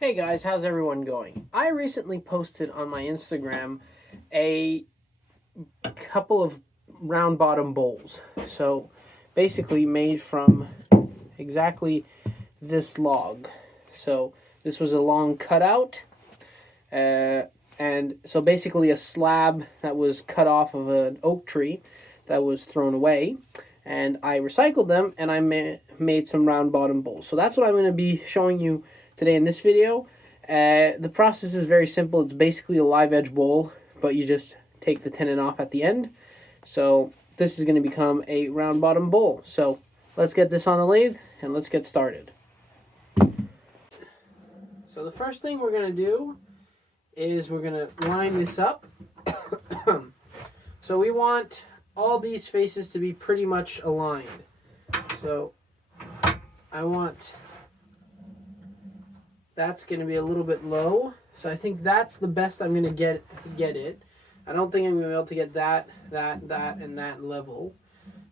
Hey guys, how's everyone going? I recently posted on my Instagram a couple of round bottom bowls. So basically made from exactly this log. So this was a long cutout. And so basically a slab that was cut off of an oak tree that was thrown away. And I recycled them and I made some round bottom bowls. So that's what I'm going to be showing you today in this video. The process is very simple. It's basically a live edge bowl, but you just take the tenon off at the end. So this is going to become a round bottom bowl. So let's get this on the lathe and let's get started. So the first thing we're going to do is we're going to line this up. So we want all these faces to be pretty much aligned. So I want that's going to be a little bit low. So I think that's the best I'm going to get it. I don't think I'm going to be able to get that, and that level.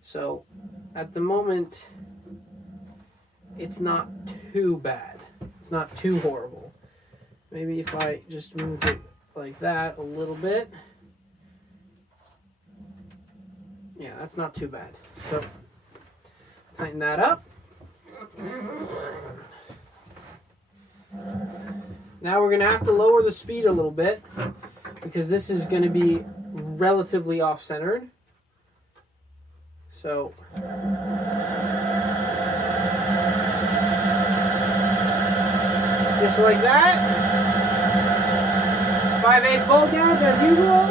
So at the moment, it's not too bad. It's not too horrible. Maybe if I just move it like that a little bit. Yeah, that's not too bad. So tighten that up. Now we're going to have to lower the speed a little bit because this is going to be relatively off-centered. So just like that. 5/8 bolt gouge as usual.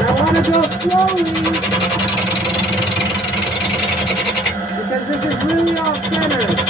I want to go slowly because this is really off-centered.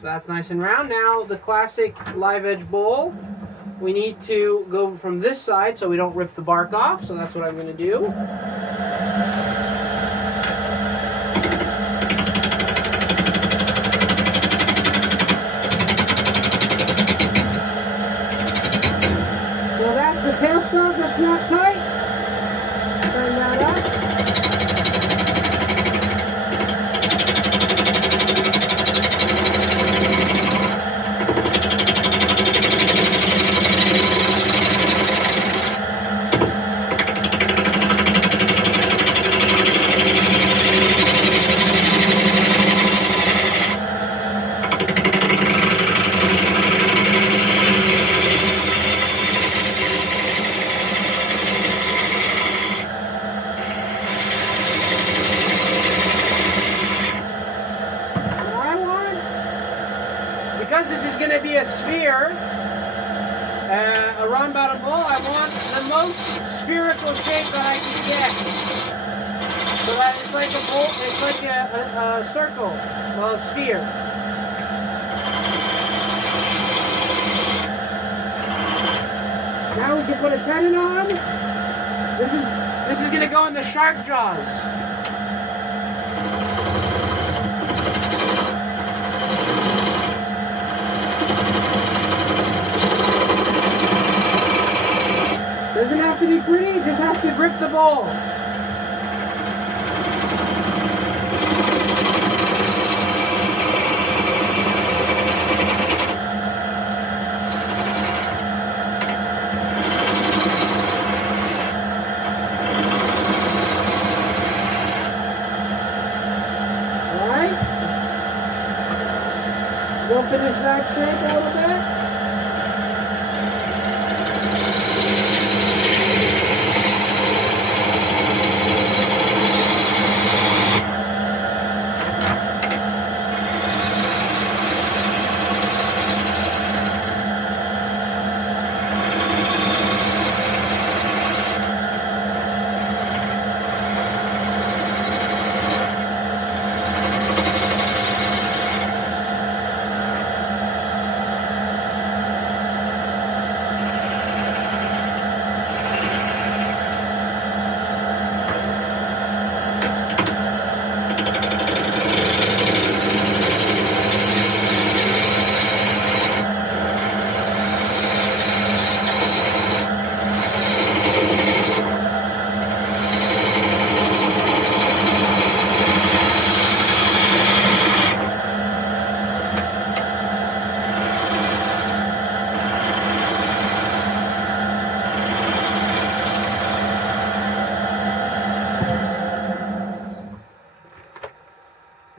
So that's nice and round. Now the classic live edge bowl. We need to go from this side so we don't rip the bark off. So that's what I'm going to do. So that's the tailstone that's not tight. Turn that up. Because this is going to be a sphere, a round bottom bowl, I want the most spherical shape that I can get. So that it's like a bowl, it's like a circle, well, a sphere. Now we can put a tenon on. This is going to go in the shark jaws. free, it just has to grip the ball. We'll finish that shape a little bit.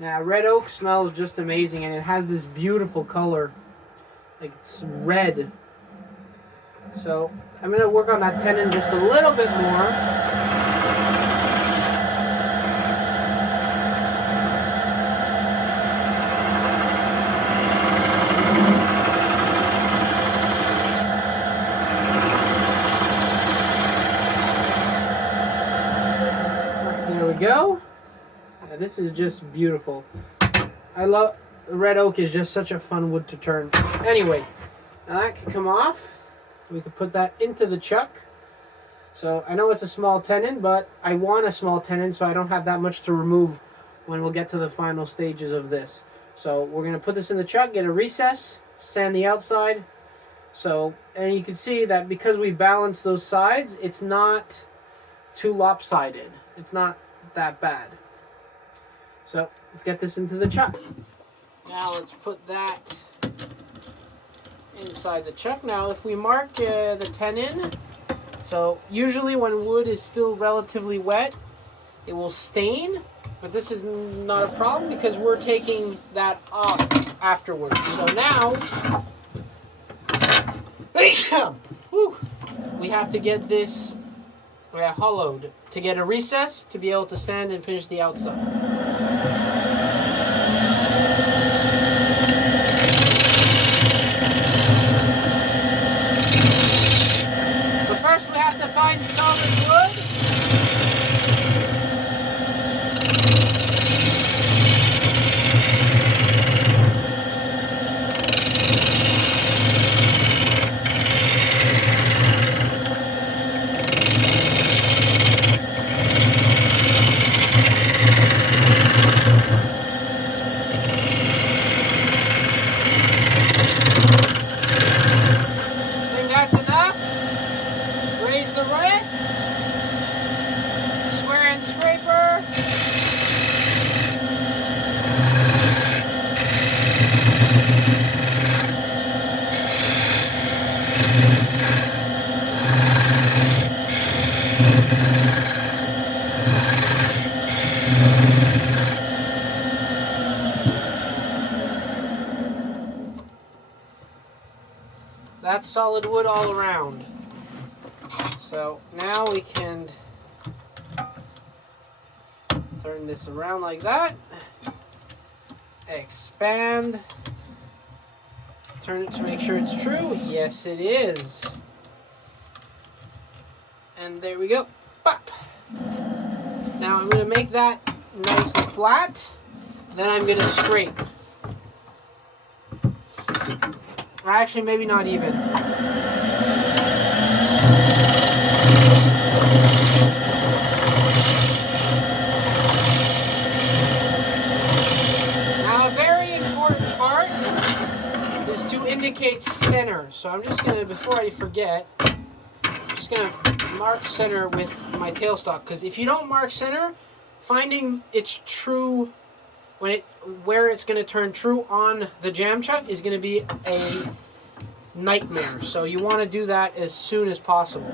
Now, red oak smells just amazing, and it has this beautiful color, like it's red. So I'm going to work on that tenon just a little bit more. There we go. This is just beautiful. I love red oak. Is just such a fun wood to turn. Anyway, now that can come off. We can put that into the chuck. So I know it's a small tenon, but I want a small tenon so I don't have that much to remove when we'll get to the final stages of this. So we're going to put this in the chuck, get a recess, sand the outside. So, and you can see that because we balance those sides, it's not too lopsided. It's not that bad. So let's get this into the chuck. Now let's put that inside the chuck. Now if we mark the tenon, so usually when wood is still relatively wet, it will stain, but this is not a problem because we're taking that off afterwards. So now, we have to get this hollowed to get a recess to be able to sand and finish the outside. Find solid wood. Think that's enough? Raise the rest. Square and scraper. That's solid wood all around. So now we can turn this around like that, expand, turn it to make sure it's true. Yes, it is. And there we go. Pop. Now I'm going to make that nice and flat. Then I'm going to scrape. Actually, maybe not even. Indicate center. So I'm just gonna, before I forget, just going to mark center with my tailstock, because if you don't mark center, finding its true, where it's going to turn true on the jam chuck is going to be a nightmare. So you want to do that as soon as possible.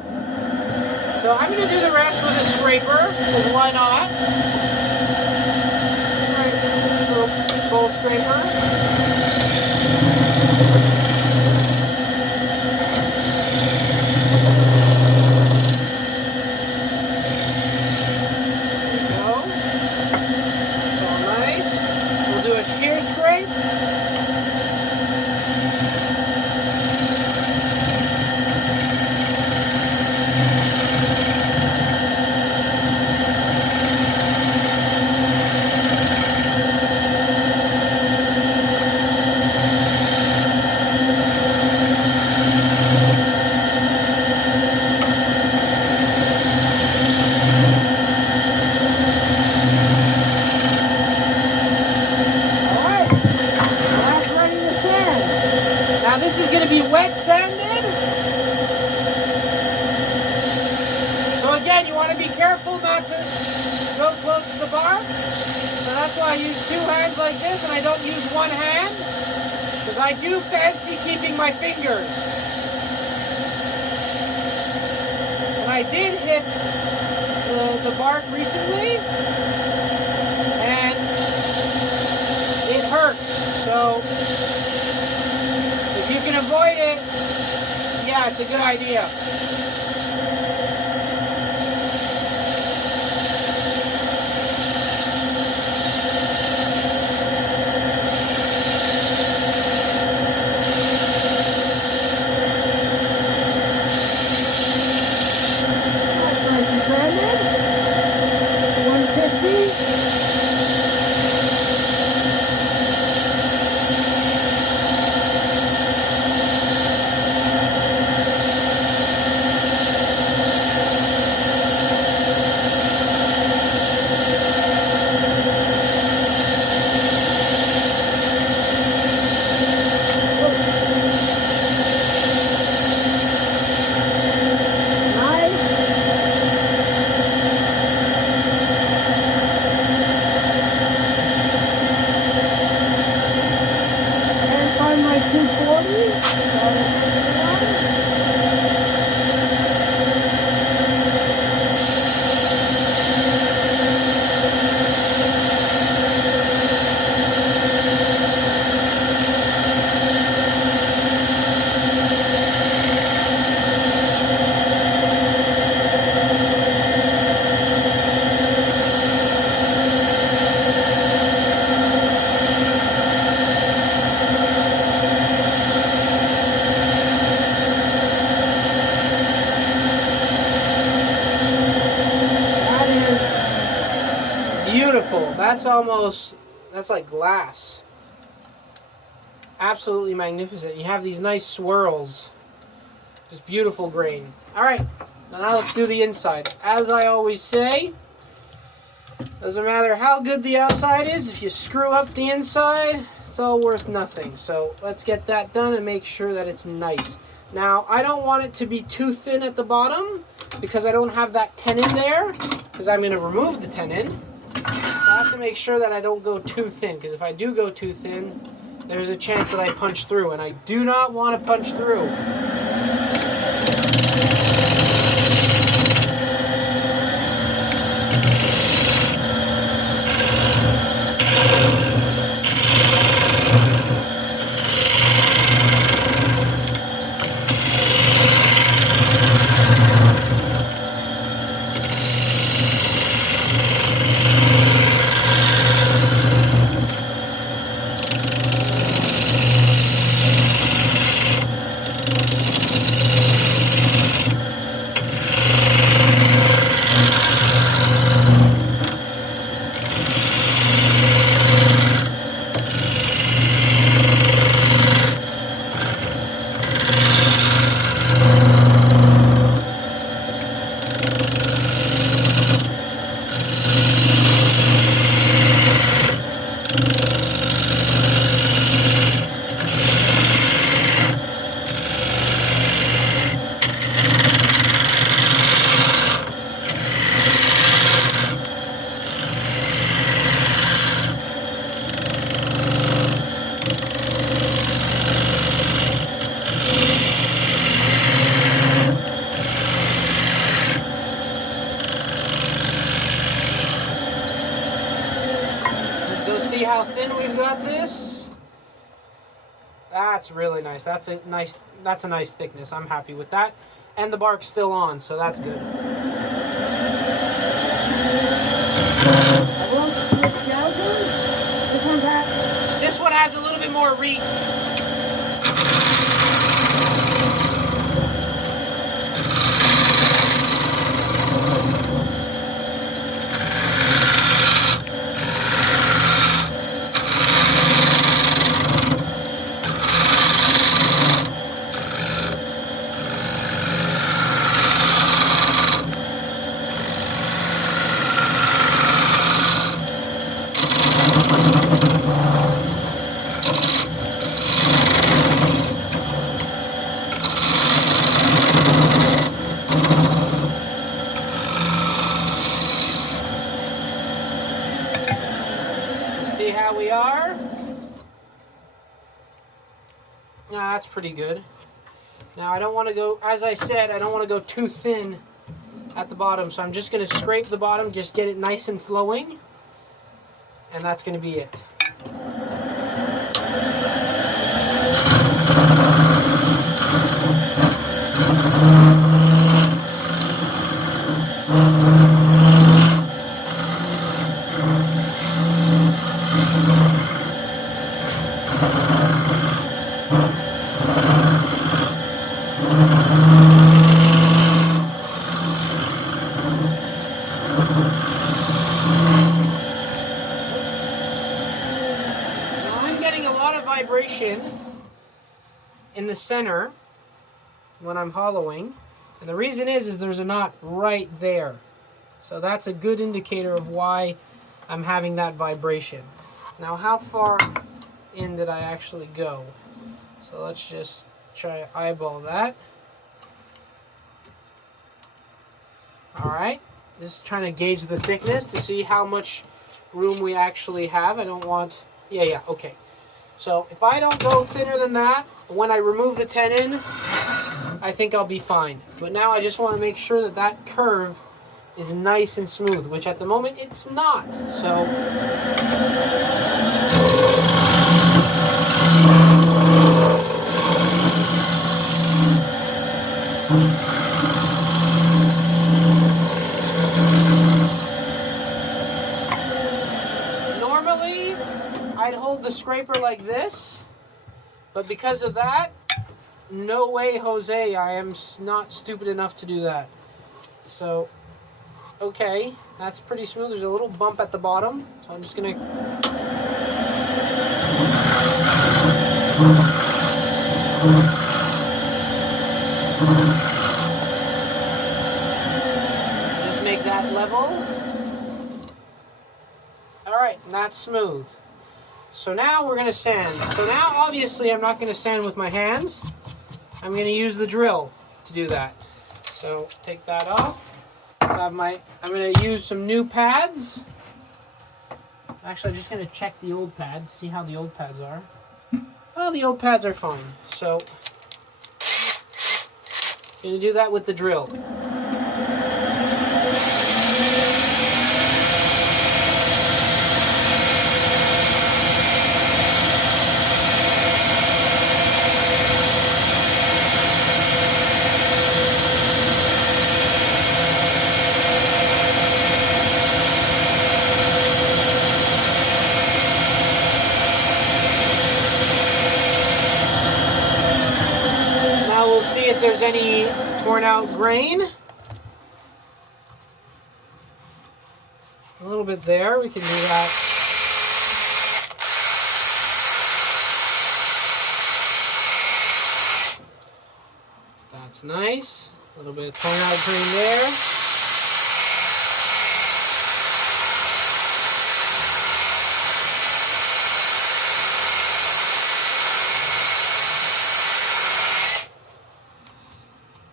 So I'm going to do the rest with a scraper, because why not? Right, little bowl scraper. Be wet sanded. So again, you want to be careful not to go close to the bar. So that's why I use two hands like this, and I don't use one hand, because I do fancy keeping my fingers. And I did hit the bark recently, and it hurts. So if you can avoid it, yeah, it's a good idea. Beautiful. That's like glass. Absolutely magnificent. You have these nice swirls. Just beautiful grain. Alright, now let's do the inside. As I always say, doesn't matter how good the outside is, if you screw up the inside, it's all worth nothing. So let's get that done and make sure that it's nice. Now, I don't want it to be too thin at the bottom, because I don't have that tenon there, because I'm going to remove the tenon. I have to make sure that I don't go too thin, because if I do go too thin, there's a chance that I punch through, and I do not want to punch through. how thin we've got this. That's really nice. That's a nice thickness. I'm happy with that. And the bark's still on, so that's good. This one has a little bit more reach. See how we are? Nah, that's pretty good. Now I don't want to go, as I said, I don't want to go too thin at the bottom, so I'm just going to scrape the bottom, just get it nice and flowing, and that's going to be it. Vibration in the center when I'm hollowing, and the reason is there's a knot right there, so that's a good indicator of why I'm having that vibration. Now, how far in did I actually go? So let's just try to eyeball that. Alright, just trying to gauge the thickness to see how much room we actually have. I don't want, yeah, okay. So if I don't go thinner than that, when I remove the tenon, I think I'll be fine. But now I just want to make sure that that curve is nice and smooth, which at the moment it's not. So normally I'd hold the scraper like this, but because of that, no way, Jose, I am not stupid enough to do that. So, okay, that's pretty smooth. There's a little bump at the bottom, so I'm just gonna just make that level. Alright, and that's smooth. So now we're going to sand. So now obviously I'm not going to sand with my hands. I'm going to use the drill to do that. So take that off. I'm going to use some new pads. Actually, I'm just going to check the old pads, see how the old pads are. Well, the old pads are fine. So I'm going to do that with the drill. If there's any torn out grain, a little bit there, we can do that. That's nice. A little bit of torn out grain there.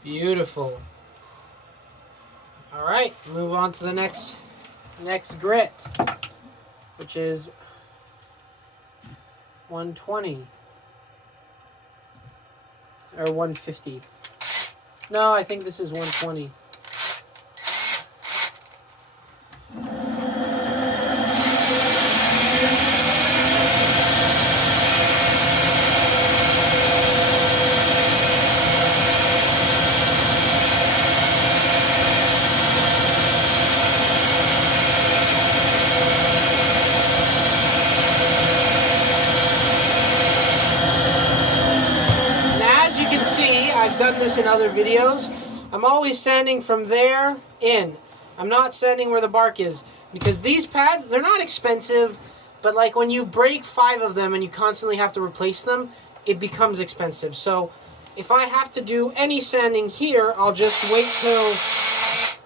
Beautiful. All right, move on to the next grit, which is 120 or 150. No, I think this is 120. done this in other videos, I'm always sanding from there in. I'm not sanding where the bark is, because these pads, they're not expensive, but like when you break 5 of them and you constantly have to replace them, it becomes expensive. So if I have to do any sanding here, I'll just wait till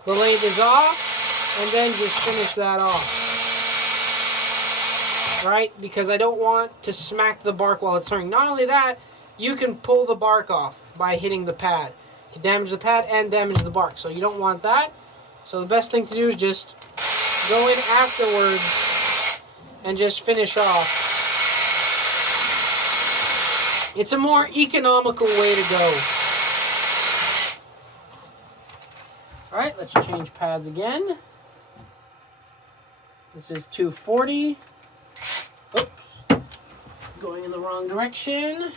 the lathe is off and then just finish that off. Right? Because I don't want to smack the bark while it's turning. Not only that, you can pull the bark off by hitting the pad. You can damage the pad and damage the bark. So you don't want that. So the best thing to do is just go in afterwards and just finish off. It's a more economical way to go. Alright, let's change pads again. This is 240. Oops. Going in the wrong direction.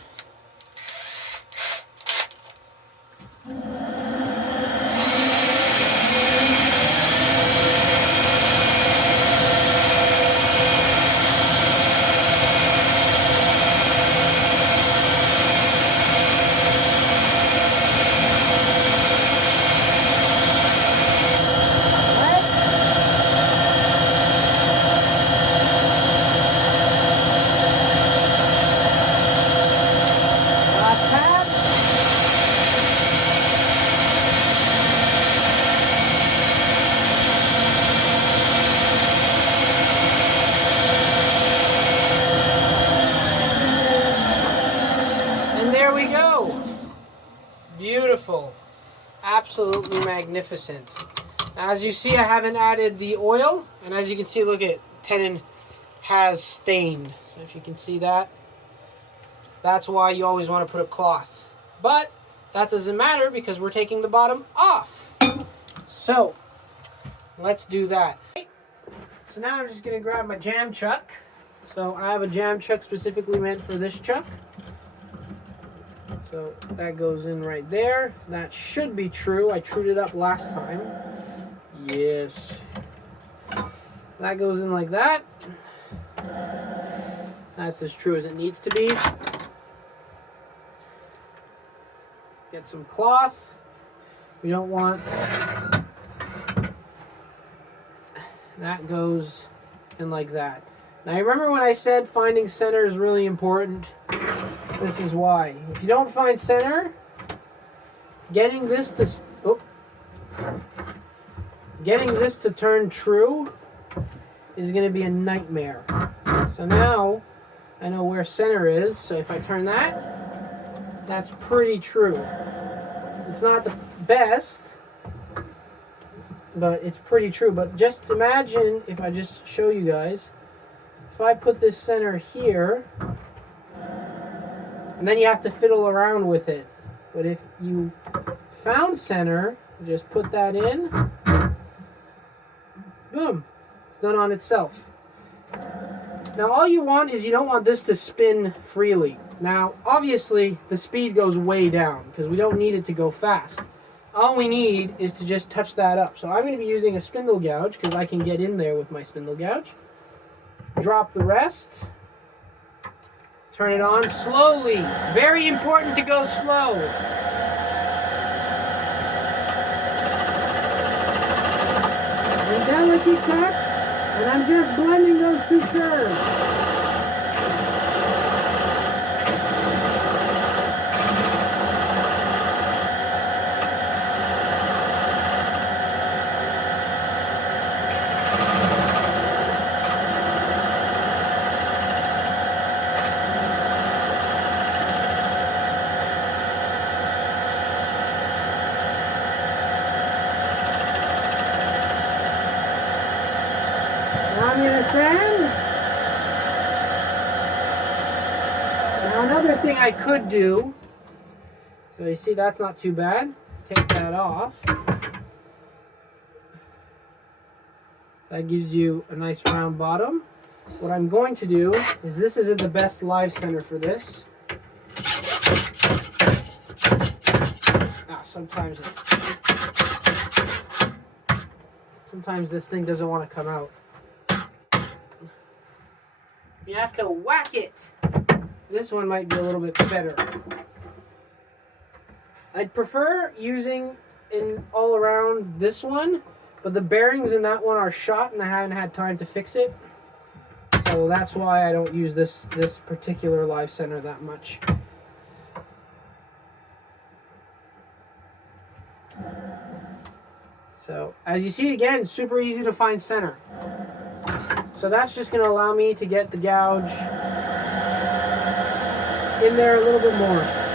There we go. Beautiful. Absolutely magnificent. Now, as you see, I haven't added the oil, and as you can see, look at tenon has stained. So if you can see that, that's why you always want to put a cloth. But that doesn't matter because we're taking the bottom off. So let's do that. So now I'm just going to grab my jam chuck. So I have a jam chuck specifically meant for this chuck. So that goes in right there. That should be true. I trued it up last time. Yes. That goes in like that. That's as true as it needs to be. Get some cloth. We don't want... That goes in like that. Now remember when I said finding center is really important? This is why. If you don't find center, getting this to turn true is going to be a nightmare. So now I know where center is. So if I turn that, that's pretty true. It's not the best, but it's pretty true. But just imagine if I just show you guys, if I put this center here, and then you have to fiddle around with it. But if you found center, just put that in. Boom. It's done on itself. Now all you want is you don't want this to spin freely. Now obviously the speed goes way down because we don't need it to go fast. All we need is to just touch that up. So I'm going to be using a spindle gouge because I can get in there with my spindle gouge. Drop the rest. Turn it on slowly. Very important to go slow. And delicate touch, and I'm just blending those two curves. I'm going to sand. Now another thing I could do, so you see that's not too bad. Take that off. That gives you a nice round bottom. What I'm going to do is, this isn't the best live center for this. Sometimes this thing doesn't want to come out. You have to whack it. This one might be a little bit better. I'd prefer using in all around this one, but the bearings in that one are shot and I haven't had time to fix it. So that's why I don't use this particular live center that much. So as you see, again, super easy to find center. So that's just going to allow me to get the gouge in there a little bit more.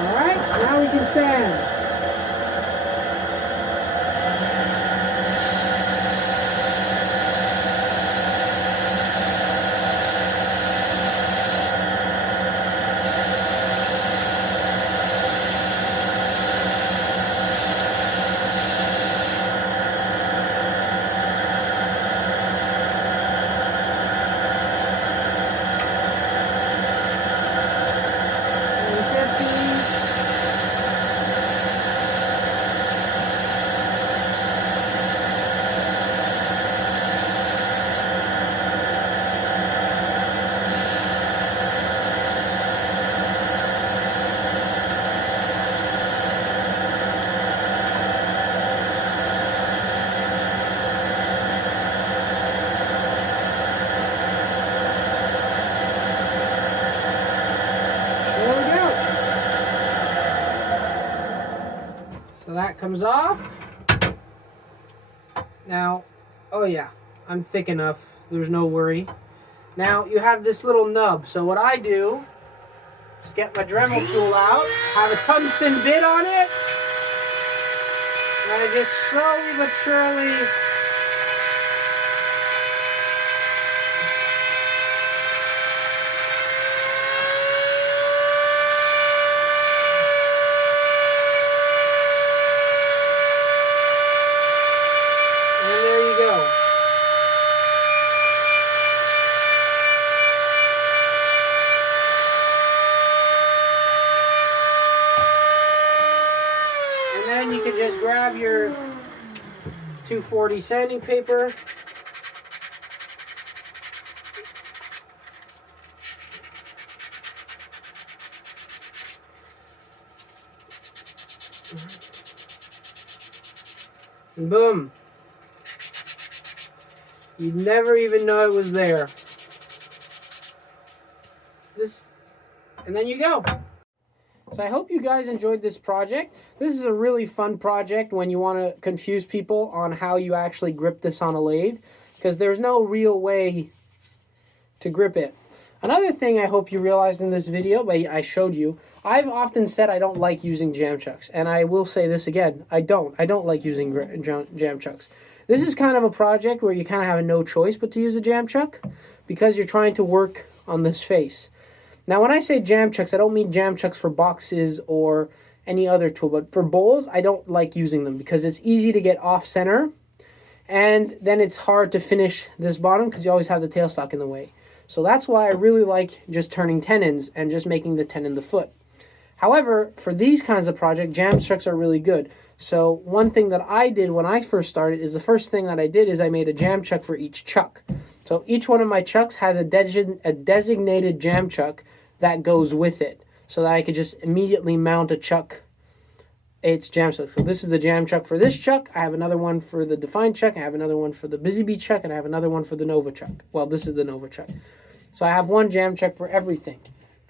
All right, now we can sand. So that comes off. Now, oh yeah, I'm thick enough. There's no worry. Now you have this little nub. So what I do is get my Dremel tool out, have a tungsten bit on it, and I just slowly but surely you can just grab your 240 sanding paper. And boom. You'd never even know it was there. And then you go. So I hope you guys enjoyed this project. This is a really fun project when you want to confuse people on how you actually grip this on a lathe, because there's no real way to grip it. Another thing I hope you realized in this video, but I showed you, I've often said I don't like using jam chucks, and I will say this again, I don't like using jam chucks. This is kind of a project where you kind of have no choice but to use a jam chuck, because you're trying to work on this face. Now, when I say jam chucks, I don't mean jam chucks for boxes or any other tool, but for bowls, I don't like using them because it's easy to get off center, and then it's hard to finish this bottom because you always have the tailstock in the way. So that's why I really like just turning tenons and just making the tenon the foot. However, for these kinds of projects, jam chucks are really good. So one thing that I did when I first started is the first thing that I did is I made a jam chuck for each chuck. So each one of my chucks has a designated jam chuck that goes with it, so that I could just immediately mount a chuck, its jam chuck. So this is the jam chuck for this chuck. I have another one for the defined chuck. I have another one for the busy bee chuck, and I have another one for the Nova chuck. Well, this is the Nova chuck. So I have one jam chuck for everything.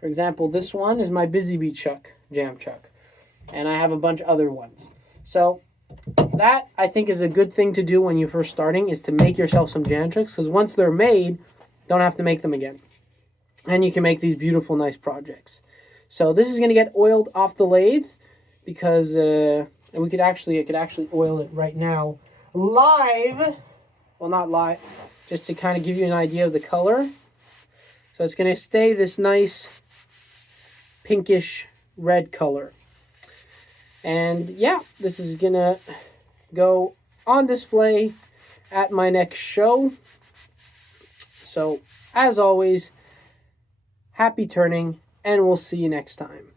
For example, this one is my busy bee chuck jam chuck, and I have a bunch of other ones. So that, I think, is a good thing to do when you're first starting, is to make yourself some jam chucks, because once they're made, don't have to make them again. And you can make these beautiful, nice projects. So this is going to get oiled off the lathe, because I could actually oil it right now live. Well, not live, just to kind of give you an idea of the color. So it's going to stay this nice pinkish red color. And yeah, this is going to go on display at my next show. So as always, happy turning, and we'll see you next time.